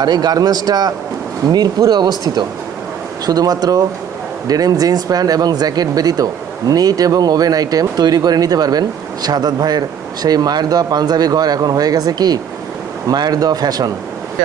আর এই গার্মেন্টসটা মিরপুরে অবস্থিত। শুধুমাত্র ডেনিম জিন্স প্যান্ট এবং জ্যাকেট ব্যতীত নিট এবং ওভেন আইটেম তৈরি করে নিতে পারবেন। সাদাত ভাইয়ের সেই মায়ের দেওয়া পাঞ্জাবি ঘর এখন হয়ে গেছে কি? মায়ের দেওয়া ফ্যাশন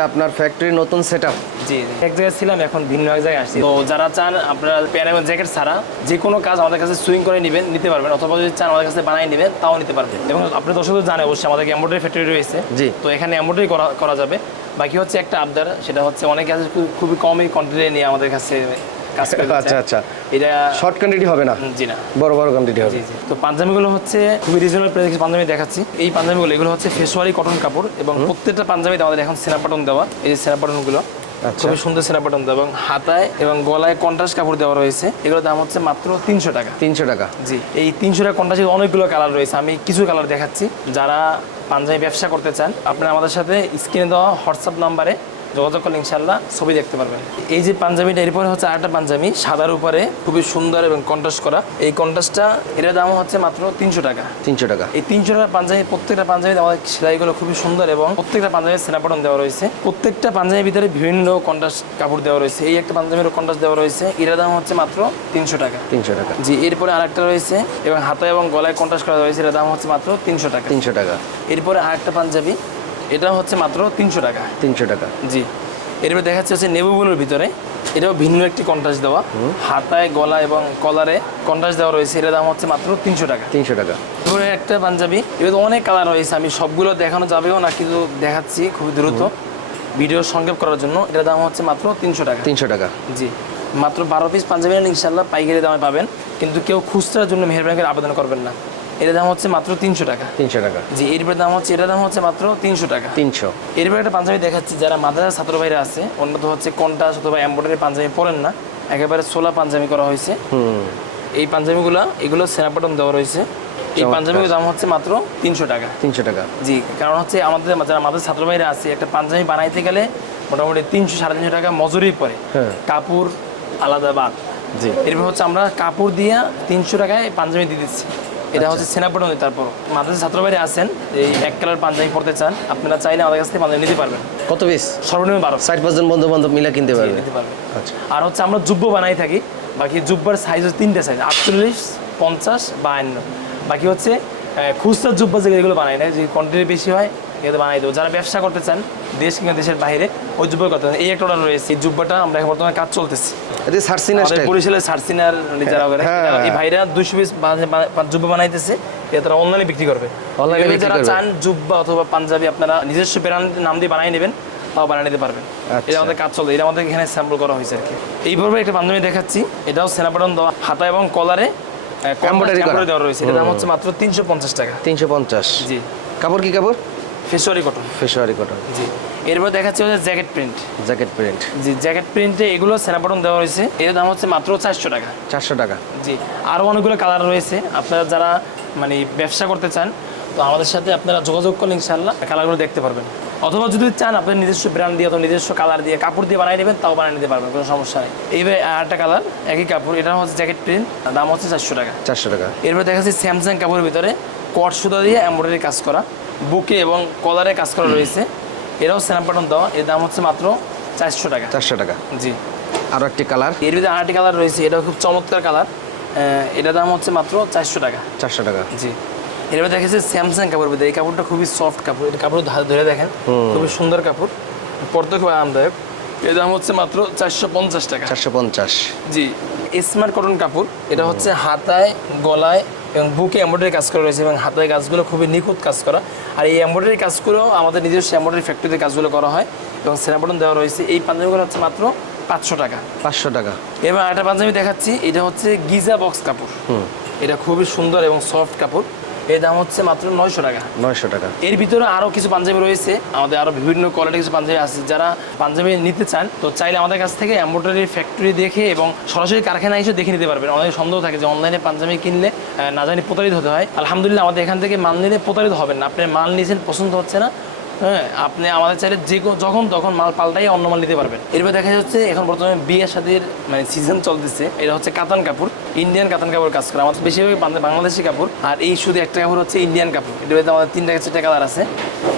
আপনার ফ্যাক্টরির নতুন সেট আপ জি। এক জায়গায় ছিলাম এখন ভিন্ন এক জায়গায় আসছি। তো যারা চান আপনারা প্যারামের জ্যাকেট ছাড়া যে কোনো কাজ আমাদের কাছে সুইং করে নেবেন নিতে পারবেন। অথবা যদি চান আমাদের কাছে বানিয়ে নেবেন তাও নিতে পারবেন। এবং আপনি দর্শকদের জানে অবশ্যই আমাদের এমব্রয়ডারি ফ্যাক্টরি রয়েছে। জি। তো এখানে এমব্রয়ডারি করা করা যাবে। বাকি হচ্ছে একটা আবদার সেটা হচ্ছে অনেকে আছে খুব- খুবই কমই কোয়ান্টিটি নিয়ে আমাদের কাছে আচ্ছা আচ্ছা। এটা শর্ট কোয়ান্টিটি হবে না? জি না। বড় বড় কোয়ান্টিটি হবে। তো পাঞ্জাবিগুলো হচ্ছে খুবই রিজনেবল প্রাইসে পাঞ্জাবি দেখাচ্ছি। এই পাঞ্জাবিগুলো এগুলো হচ্ছে ফেসওয়ারি কটন কাপড় এবং প্রত্যেকটা পাঞ্জাবিতে আমাদের এখন সেনাপাটন দেওয়া এই যে সেনা বাটনগুলো আচ্ছা। খুবই সুন্দর সেরা বাটন এবং হাতায় এবং গলায় কন্ট্রাস্ট কাপড় দেওয়া রয়েছে। এগুলোর দাম হচ্ছে মাত্র তিনশো টাকা। তিনশো টাকা। জি এই তিনশো টাকা কন্ট্রাস্টে অনেকগুলো কালার রয়েছে। আমি কিছু কালার দেখাচ্ছি। যারা পাঞ্জাবি ব্যবসা করতে চান আপনারা আমাদের সাথে স্ক্রিনে দেওয়া হোয়াটসঅ্যাপ নাম্বারে যোগাযোগ করলে ইনশাল্লাহ ছবি দেখতে পারবেন। এই যে পাঞ্জাবিটা এরপরে হচ্ছে আরেকটা পাঞ্জাবি সাদার উপরে খুবই সুন্দর এবং কন্ট্রাস্ট করা। এই কন্ট্রাস্টটা এটার দাম হচ্ছে মাত্র তিনশো টাকা। তিনশো টাকা। এই তিনশো টাকা পাঞ্জাবি প্রত্যেকটা পাঞ্জাবি আমাদের সেলাইগুলো খুবই সুন্দর এবং প্রত্যেকটা পাঞ্জাবির সেনাপটন দেওয়া রয়েছে। প্রত্যেকটা পাঞ্জাবির ভিতরে বিভিন্ন কন্ট্রাস্ট কাপড় দেওয়া রয়েছে। এই একটা পাঞ্জাবির কন্ট্রাস্ট দেওয়া রয়েছে। এটার দাম হচ্ছে মাত্র তিনশো টাকা। তিনশো টাকা। জি এরপরে আরেকটা রয়েছে এবং হাতে এবং গলায় কন্ট্রাস্ট করা রয়েছে। এটার দাম হচ্ছে মাত্র তিনশো টাকা। তিনশো টাকা। এরপরে আরেকটা পাঞ্জাবি এটা হচ্ছে মাত্র তিনশো টাকা। তিনশো টাকা। জি। এরপরে দেখা যাচ্ছে হচ্ছে নেবুগুলোর ভিতরে এটাও ভিন্ন একটি কন্ট্রাস্ট দেওয়া। হাতায় গলা এবং কলারে কন্ট্রাস্ট দেওয়া রয়েছে। এটার দাম হচ্ছে মাত্র তিনশো টাকা। তিনশো টাকা। এরপরে একটা পাঞ্জাবি এবার অনেক কালার রয়েছে। আমি সবগুলো দেখানো যাবেও না কিন্তু দেখাচ্ছি খুবই দ্রুত। ভিডিও সংক্ষেপ করার জন্য এটার দাম হচ্ছে মাত্র তিনশো টাকা। তিনশো টাকা। জি। মাত্র বারো পিস পাঞ্জাবি ইনশাল্লাহ পাইকারি দামে পাবেন। কিন্তু কেউ খুচরার জন্য মেহেরবানি করে আবেদন করবেন না। এটার দাম হচ্ছে মাত্র তিনশো টাকা। তিনশো টাকা। জি এরপরে দাম হচ্ছে এটার দাম হচ্ছে মাত্র তিনশো টাকা। তিনশো। এরপরে একটা পাঞ্জাবি দেখাচ্ছি যারা মাদ্রাসার ছাত্র ভাইরা আছে অন্যত হচ্ছে কন্টাস অথবা এম্ব্রয়ডারি পাঞ্জাবি পরেন না একেবারে সোলা পাঞ্জাবি করা হয়েছে। এই পাঞ্জাবিগুলো এগুলো সেনাপটন দেওয়া রয়েছে। এই। পাঞ্জাবির দাম হচ্ছে মাত্র তিনশো টাকা। তিনশো টাকা। জি কারণ হচ্ছে আমাদের যারা আমাদের ছাত্র ভাইরা আছে একটা পাঞ্জাবি বানাইতে গেলে মোটামুটি তিনশো সাড়ে তিনশো টাকা মজুরি পড়ে। হ্যাঁ। কাপড় আলাদা বাদ। জি। এরপর হচ্ছে আমরা কাপড় দিয়ে তিনশো টাকায় পাঞ্জাবি দিয়ে দিচ্ছি। এটা হচ্ছে সেনাপটন তারপর। মাদ্রাসা ছাত্র ভাইরা আছেন এই এক কালার পাঞ্জাবি পড়তে চান আপনারা চাইলে আমাদের কাছ থেকে পাঞ্জাবি নিতে পারবেন। কত পিস সর্বনিম্ন বারো। ষাট পাঁচজন বন্ধু বান্ধব মিলে কিনতে পারবে। নিতে পারবেন আচ্ছা। আর হচ্ছে আমরা জুব্ব বানাই থাকি বাকি জুব্বার সাইজ হচ্ছে তিনটে সাইজ আটচল্লিশ পঞ্চাশ বাহান্ন। বাকি হচ্ছে খুচরা জুব্বা যেগুলো এগুলো বানাই না যে কোয়ান্টিটি বেশি হয় এগুলো বানাই দেবো। যারা ব্যবসা করতে চান দেশ কিংবা দেশের বাইরে ওই জুব্বা করতে চান এই একটা অর্ডার রয়েছে এই জুব্বাটা আমরা বর্তমানে কাজ চলতেছে। এতে সার্সিনা স্টাইল বরিশালের সার্সিনার যারা করে হ্যাঁ। এই ভাইরা দুইশো পিস জুব্বা বানাইতেছে তারা অনলাইনে বিক্রি করবে। Online বিক্রি যারা চান জুব্বা অথবা পাঞ্জাবি আপনারা নিজস্ব ব্র্যান্ড নাম দিয়ে বানিয়ে নেবেন তাও বানিয়ে নিতে পারবেন। আচ্ছা। এটা আমাদের কাজ চলবে এটা আমাদের এখানে স্যাম্পল করা হয়েছে আর কি। এইভাবে একটা পাঞ্জাবি দেখাচ্ছি এটাও সেনাপটন দেওয়া হাতা এবং কলারে Embroidery দেওয়া রয়েছে। এটার দাম হচ্ছে মাত্র তিনশো পঞ্চাশ টাকা। তিনশো পঞ্চাশ। জি। কাপড় কি কাপড়? ফেসওয়ারি কটন ফেসওয়ারি কটন জি। এরপর দেখাচ্ছি হচ্ছে জ্যাকেট প্রিন্ট। Jacket print. জি জ্যাকেট প্রিন্টে এগুলো সেনাপটন দেওয়া হয়েছে এর দাম হচ্ছে মাত্র চারশো টাকা। চারশো টাকা। জি আরও অনেকগুলো কালার রয়েছে। আপনারা যারা মানে ব্যবসা করতে চান তো আমাদের সাথে আপনারা যোগাযোগ করলে ইনশাল্লাহ কালারগুলো দেখতে পারবেন। অথবা যদি চান আপনার নিজস্ব ব্র্যান্ড দিয়ে অথবা নিজস্ব কালার দিয়ে কাপড় দিয়ে বানিয়ে নেবেন তাও বানিয়ে নিতে পারবেন কোনো সমস্যা নেই। এইভাবে আরেকটা কালার একই কাপড় এটা হচ্ছে জ্যাকেট প্রিন্ট দাম হচ্ছে চারশো টাকা। চারশো টাকা। এরপর দেখা যাচ্ছে স্যামসাং কাপড়ের ভিতরে কট সুতা দিয়ে এমব্রয়ডারি কাজ করা বুকে এবং কলারে কাজ করা রয়েছে। এরাও স্যাম্পাটন দেওয়া। এর দাম হচ্ছে মাত্র চারশো টাকা। চারশো টাকা। জি। আরও একটি কালারের ভিতরে আরেকটি কালার রয়েছে এটা খুব চমৎকার কালার এটার দাম হচ্ছে মাত্র চারশো টাকা। চারশো টাকা। জি। এরপর দেখেছে স্যামসাং কাপড় ভিতরে। এই কাপড়টা খুবই সফট কাপড়। এটা কাপড় ধরে দেখেন। খুবই সুন্দর কাপড়। পরতে খুব আরামদায়ক। এর দাম হচ্ছে মাত্র চারশো পঞ্চাশ টাকা। চারশো পঞ্চাশ। জি। স্মার্ট কটন কাপড়। এটা হচ্ছে হাতায় গলায় এবং বুকে এম্ব্রয়ডারি কাজ করা রয়েছে এবং হাতের কাজগুলো খুবই নিখুঁত কাজ করা। আর এই এম্ব্রয়ডারি কাজগুলো আমাদের নিজস্ব এম্ব্রয়ডারি ফ্যাক্টরিতে কাজগুলো করা হয় এবং সেনাবটন দেওয়া রয়েছে। এই পাঞ্জাবিগুলো হচ্ছে মাত্র পাঁচশো টাকা। পাঁচশো টাকা। এবার একটা পাঞ্জাবি দেখাচ্ছি এটা হচ্ছে গিজা বক্স কাপড়। হুম। এটা খুবই সুন্দর এবং সফট কাপড়। এর দাম হচ্ছে মাত্র নয়শো টাকা। নয়শো টাকা। এর ভিতরে আরও কিছু পাঞ্জাবি রয়েছে আমাদের আরও বিভিন্ন কোয়ালিটির কিছু পাঞ্জাবি আছে। যারা পাঞ্জাবি নিতে চান তো চাইলে আমাদের কাছ থেকে এম্ব্রয়ডারি ফ্যাক্টরি দেখে এবং সরাসরি কারখানা এসে দেখে নিতে পারবেন। অনেক সন্দেহ থাকে যে অনলাইনে পাঞ্জাবি কিনলে না জানি প্রতারিত হতে হয়। আলহামদুলিল্লাহ আমাদের এখান থেকে মাল নিলে প্রতারিত হবেন না। আপনি মাল নিয়েছেন পছন্দ হচ্ছে না হ্যাঁ আপনি আমাদের চাইলে যে যখন তখন মাল পাল্টাই অন্য মাল নিতে পারবেন। এরপর দেখা যাচ্ছে এখন বর্তমানে বিয়ে শাদির মানে সিজন চলতেছে। এটা হচ্ছে কাতান কাপড় ইন্ডিয়ান কাতান কাপড় কাজ করে। আমাদের বেশিরভাগ বাংলা- বাংলাদেশি কাপড়। আর এই শুধু একটা কাপড় হচ্ছে ইন্ডিয়ান কাপড়। মধ্যে আমাদের তিনটা চারটা কালার আছে।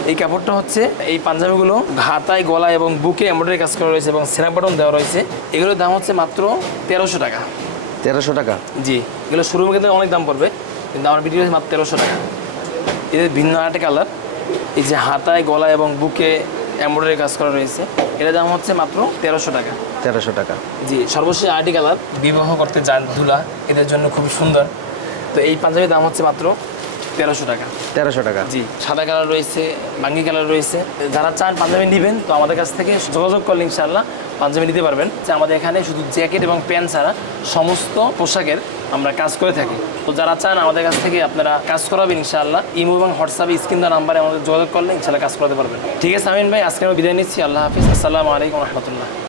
এই কাপড়টা হচ্ছে এই পাঞ্জাবিগুলো হাতায় গলা এবং বুকে এমব্রয়ডারি কাজ করা রয়েছে এবং স্ন্যাপ বাটন দেওয়া রয়েছে। এগুলোর দাম হচ্ছে মাত্র তেরোশো টাকা। তেরোশো টাকা? জি। এগুলো শুরু কিন্তু অনেক দাম পড়বে কিন্তু আমার ভিডিও মাত্র তেরোশো টাকা। এদের ভিন্ন আরেকটা কালার এই যে হাতায় গলা এবং বুকে এমব্রয়ডারি কাজ করা রয়েছে। এটার দাম হচ্ছে মাত্র তেরোশো টাকা। তেরোশো টাকা। জি সর্বশেষ আর্টি কালার বিবাহ করতে যান দুলা এদের জন্য খুব সুন্দর। তো এই পাঞ্জাবির দাম হচ্ছে মাত্র তেরোশো টাকা। তেরোশো টাকা। জি সাদা কালার রয়েছে বাঙ্গি কালার রয়েছে। যারা চান পাঞ্জাবি নেবেন তো আমাদের কাছ থেকে যোগাযোগ করলেন ইনশাল্লাহ পাঞ্জাবি নিতে পারবেন। যে আমাদের এখানে শুধু জ্যাকেট এবং প্যান্ট ছাড়া সমস্ত পোশাকের আমরা কাজ করে থাকি। তো যারা চান আমাদের কাছ থেকে আপনারা কাজ করাবেন ইনশাআল্লাহ। ইমো এবং হোয়াটসঅ্যাপে স্ক্রিন দেওয়া নাম্বারে আমাদের যোগাযোগ করলে ইনশাআল্লাহ কাজ করাতে পারবেন। ঠিক আছে, আমিন ভাই, আজকে আমি বিদায় নিচ্ছি। আল্লাহ হাফিজ। আসসালামু আলাইকুম রহমতুল্লাহ।